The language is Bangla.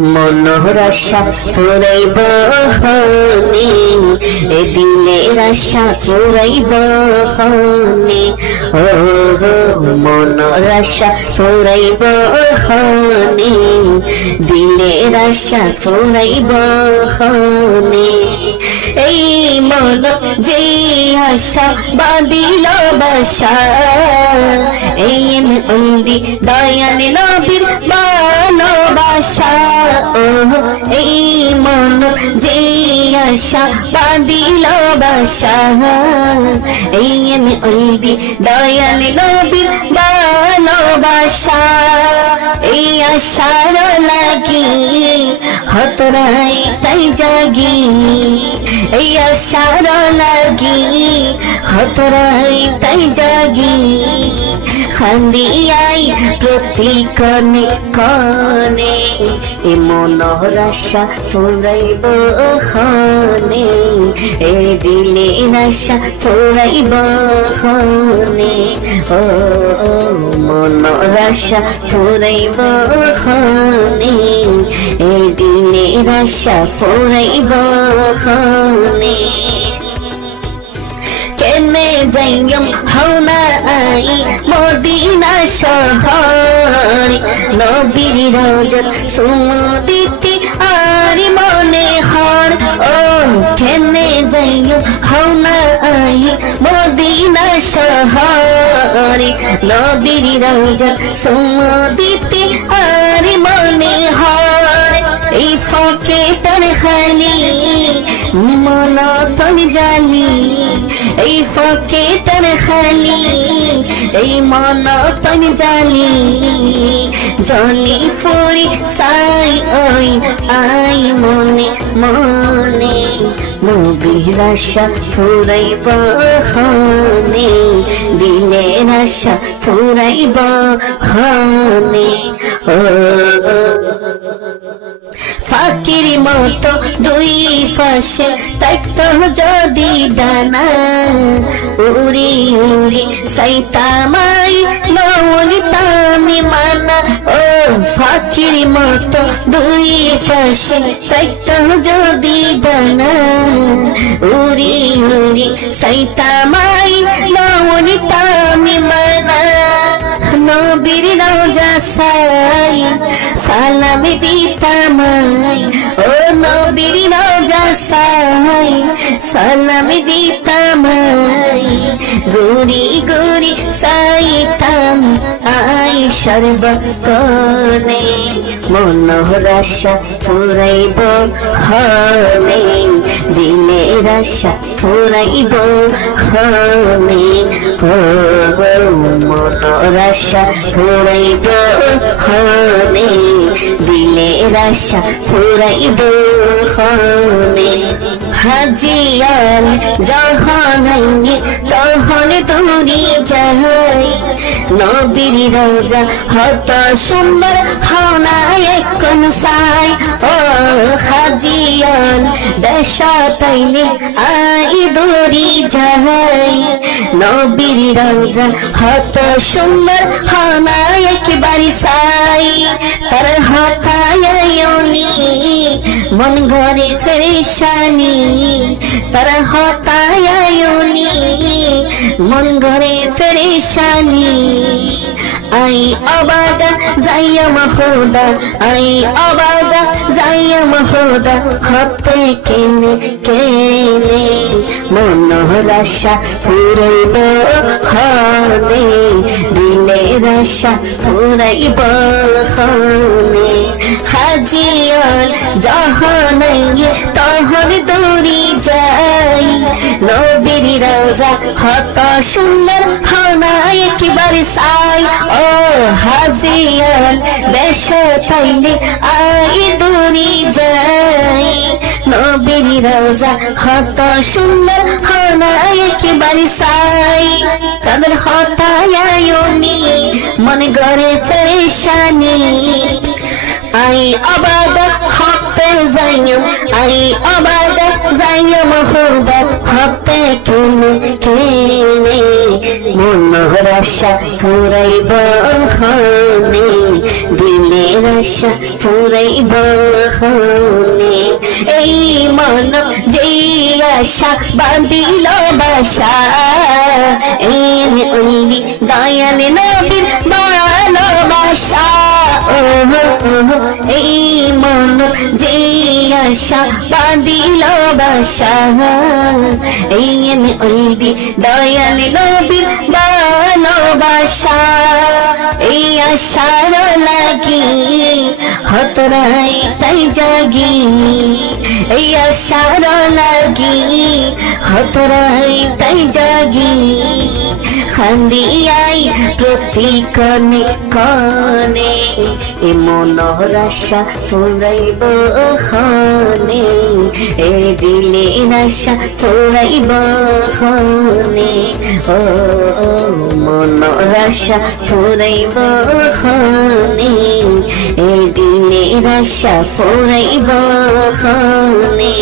মনোর আশা ফুরাইব হনে, এ দিলের আশা ফুরাইব হনে। ও মনোর আশা ফুরাইব হনে, দিলের আশা ফুরাইব হনে। এই মন যে আশা বাঁধিল বাসা, এই ওলি দয়াল নবীর ভালোবাসা। ও এই মন যে আশা বাঁধিল বাসা, এই ওলি দয়াল নবীর ভালোবাসা। এই আশার লাগি হতরাই তাই জাগি, এই আশার লাগি হতরাই তাই জাগি। খান্দিয়াই প্রতি কনে কনে, এ মনোর আশা ফুরাইব হনে, এ দিলের আশা ফুরাইব হনে। ও মনোর আশা ফুরাইব হনে, এ দিলের আশা ফুরাইব হনে। কেনে যাইম হওনা আই মদিনা শহরে, নবীর রওজা চুমু দিতে আর মনে হয়। ও কেনে যাইম হওনা আই মদিনা শহরে, নবীর রওজা চুমু দিতে আর মনে হয়। এই ফাঁকে তার খালি মন তোর জালি, এই ফাঁকে তার খালি এই মন তোর জালি। জলি ফুরি সাই ওই আই মনে মনে, নবীর আশা ফুরাইব হনে, দিলের আশা ফুরাইব হনে। ও ফাকির মতো দুই পাশে থাকতো যদি ডানা, উড়ি উড়ি সাইতামাই নৌলিতামি মানা। ও ফাকির মতো দুই পাশে থাকতো যদি ডানা, উড়ি উড়ি সাইতামাই নৌলিতামি মানা। নবীর রওজা সাই সালাম দিতামাই, ও নবীর রওজা সাই সালাম দিতামাই। গুরি গুরি সাইতাম আই সর্বক্ষণে, মনোর আশা ফুরাইব হনে, দিলের আশা ফুরাইব হনে। ও মনোর আশা ফুরাইব হনে, দিলের আশা ফুরাইব হনে। হাজিয়াল যখন তখন তুরি যাই, নবীর রওজা হত সুন্দর হওনা এখন সাই। ও হাজিয়াল দেশ তাইলে আই দূরি যাই, নবীর রওজা হত সুন্দর হওনা একবারে সাই। তার হতায়নি মন ঘরে ফেরেশানি, তার হতায়নি মন ঘরে ফেরেশানি। আই অবাদা যাইয়া মহোদা, আই অবাদা যাইয়া মহোদা, হতে কেনে কেনে মনোর আশা ফুরাইব হনে, দিলের আশা ফুরাইব হনে। হাজিয়াল যখন তখন দৌড়ি যাই, নবীর রওজা হত সুন্দর হওনা একবারে সাই। ও হাজিয়াল দেশ চাইলে আই দৌড়ি যাই, নবীর রওজা হত সুন্দর হওনা একবারে সাই। তাদের হতায়নি মনে গড়ে ফেরেশানি, আই আবাদ হপে যাইম আই আবাদ যাইম খুদা হপে কেনে কেনে মনের আশা ফুরাইব হনে দিলের আশা ফুরাইব হনে এই মন যেই আশা বাঁধিল বাসা এই ওই দয়াল নবীর ভালোবাসা এই মন যে আশা বাঁধিল বাসা এই ওই দয়াল নবীর ভালোবাসা এই আশার লাগি হতরাই তাই জাগি এই আশার লাগি হতরাই তাই জাগি খান্দিয়াই প্রতি কনে কনে এ মনোর আশা ফুরাইব হনে এ দিলের আশা ফুরাইব হনে ও মনোর আশা ফুরাইব হনে এ দিলের আশা ফুরাইব হনে